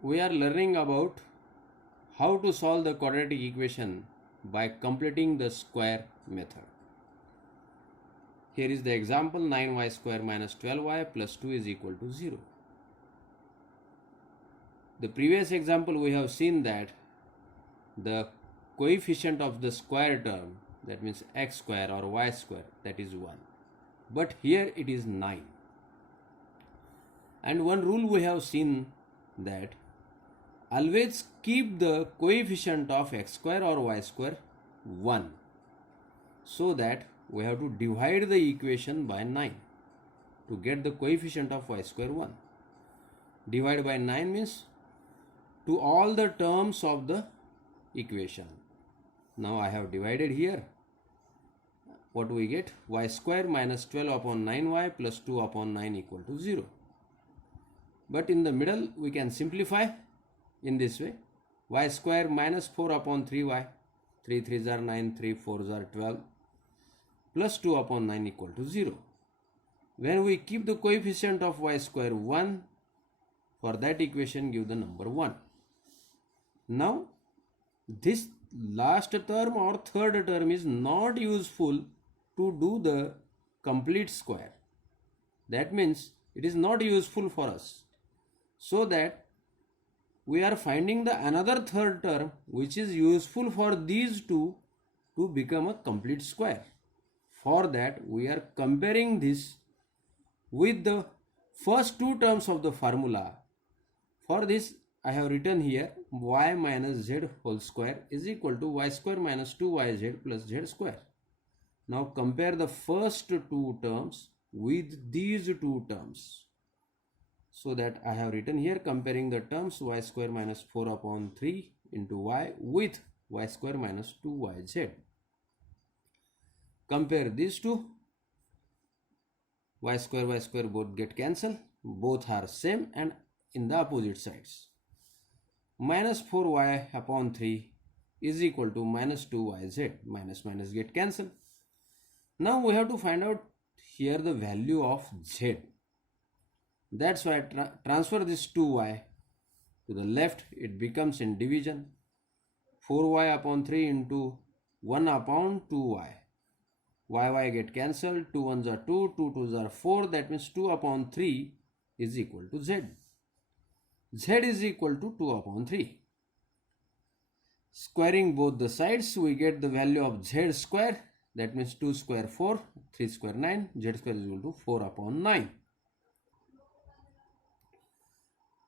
We are learning about how to solve the quadratic equation by completing the square method. Here is the example: 9y square minus 12y plus 2 is equal to 0. The previous example we have seen that the coefficient of the square term, that means x square or y square, that is 1. But here it is 9. And one rule we have seen that always keep the coefficient of x square or y square 1, so that we have to divide the equation by 9 to get the coefficient of y square 1. Divide by 9 means to all the terms of the equation. Now I have divided here. What we get? Y square minus 12 upon 9y plus 2 upon 9 equal to 0. But in the middle we can simplify in this way: y square minus 4 upon 3y, 3 3s are 9, 3 4s are 12, plus 2 upon 9 equal to 0. When we keep the coefficient of y square 1, for that equation give the number 1. Now this last term or third term is not useful to do the complete square. That means it is not useful for us. So that we are finding the another third term which is useful for these two to become a complete square. For that we are comparing this with the first two terms of the formula. For this I have written here y minus z whole square is equal to y square minus 2yz plus z square. Now compare the first two terms with these two terms. So that I have written here comparing the terms y square minus 4 upon 3 into y with y square minus 2yz. Compare these two. Y square both get cancelled. Both are same and in the opposite sides. Minus 4y upon 3 is equal to minus 2yz. Minus minus get cancelled. Now we have to find out here the value of z. That's why transfer this 2y to the left. It becomes in division. 4y upon 3 into 1 upon 2y. Y get cancelled. 2 1s are 2, 2 2s are 4. That means 2 upon 3 is equal to z. Z is equal to 2 upon 3. Squaring both the sides, we get the value of z square. That means 2 square 4, 3 square 9. Z square is equal to 4 upon 9.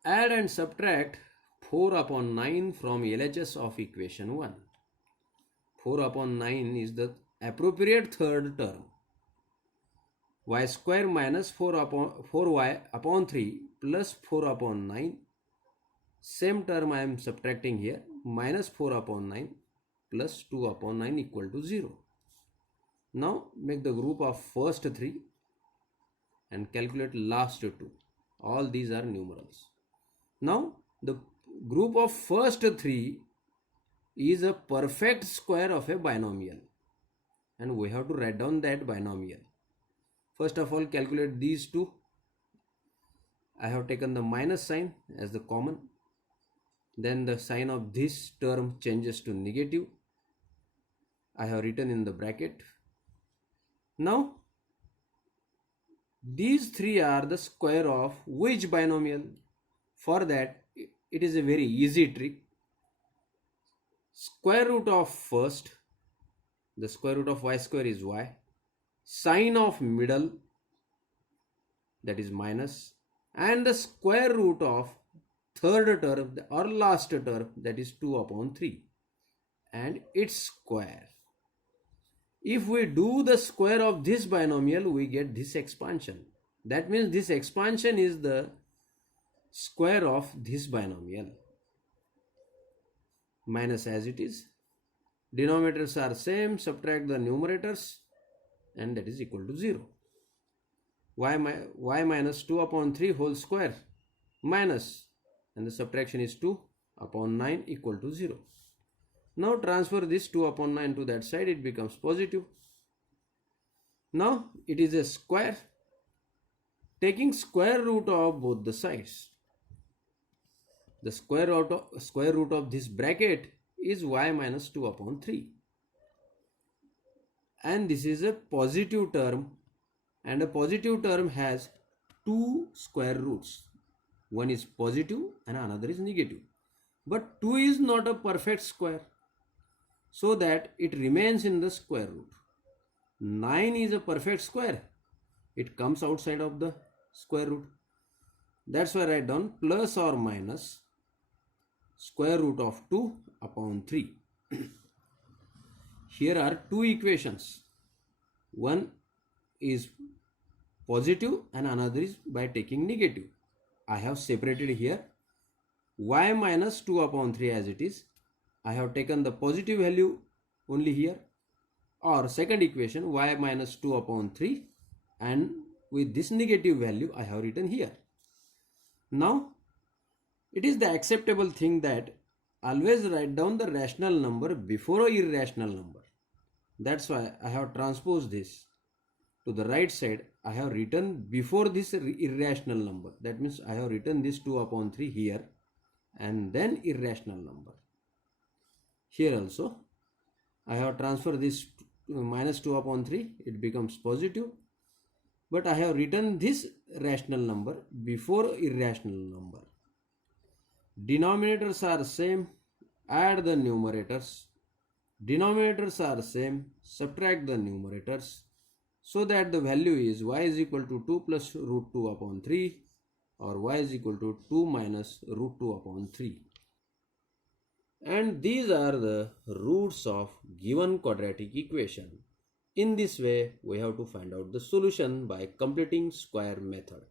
Add and subtract 4 upon 9 from LHS of equation 1. 4 upon 9 is the appropriate third term. Y square minus 4y upon 3 plus 4 upon 9. Same term I am subtracting here. Minus 4 upon 9 plus 2 upon 9 equal to 0. Now make the group of first 3 and calculate last 2. All these are numerals. Now the group of first 3 is a perfect square of a binomial, and we have to write down that binomial. First of all, calculate these two. I have taken the minus sign as the common. Then the sign of this term changes to negative. I have written in the bracket. Now these three are the square of which binomial? For that, it is a very easy trick. Square root of first, the square root of y square is y. Sign of middle, that is minus, and the square root of third term or last term, that is 2 upon 3, and its square. If we do the square of this binomial, we get this expansion. That means this expansion is the square of this binomial. Minus as it is. Denominators are same. Subtract the numerators and that is equal to 0. Y minus 2 upon 3 whole square minus, and the subtraction is 2 upon 9 equal to 0. Now transfer this 2 upon 9 to that side, it becomes positive. Now it is a square. Taking square root of both the sides, The square root of this bracket is y minus 2 upon 3. And this is a positive term, and a positive term has two square roots. One is positive and another is negative. But 2 is not a perfect square, so that it remains in the square root. 9 is a perfect square. It comes outside of the square root. That's why I write down plus or minus square root of 2 upon 3. Here are two equations. One is positive and another is by taking negative. I have separated here y minus 2 upon 3 as it is. I have taken the positive value only here. Or second equation, y minus 2 upon 3, and with this negative value I have written here. Now it is the acceptable thing that always write down the rational number before an irrational number. That's why I have transposed this to the right side. I have written before this irrational number. That means I have written this 2 upon 3 here and then irrational number. Here also I have transferred this minus 2 upon 3. It becomes positive. But I have written this rational number before irrational number. Denominators are same. Add the numerators. Denominators are same. Subtract the numerators. So that the value is y is equal to 2 plus root 2 upon 3, or y is equal to 2 minus root 2 upon 3. And these are the roots of given quadratic equation. In this way, we have to find out the solution by completing square method.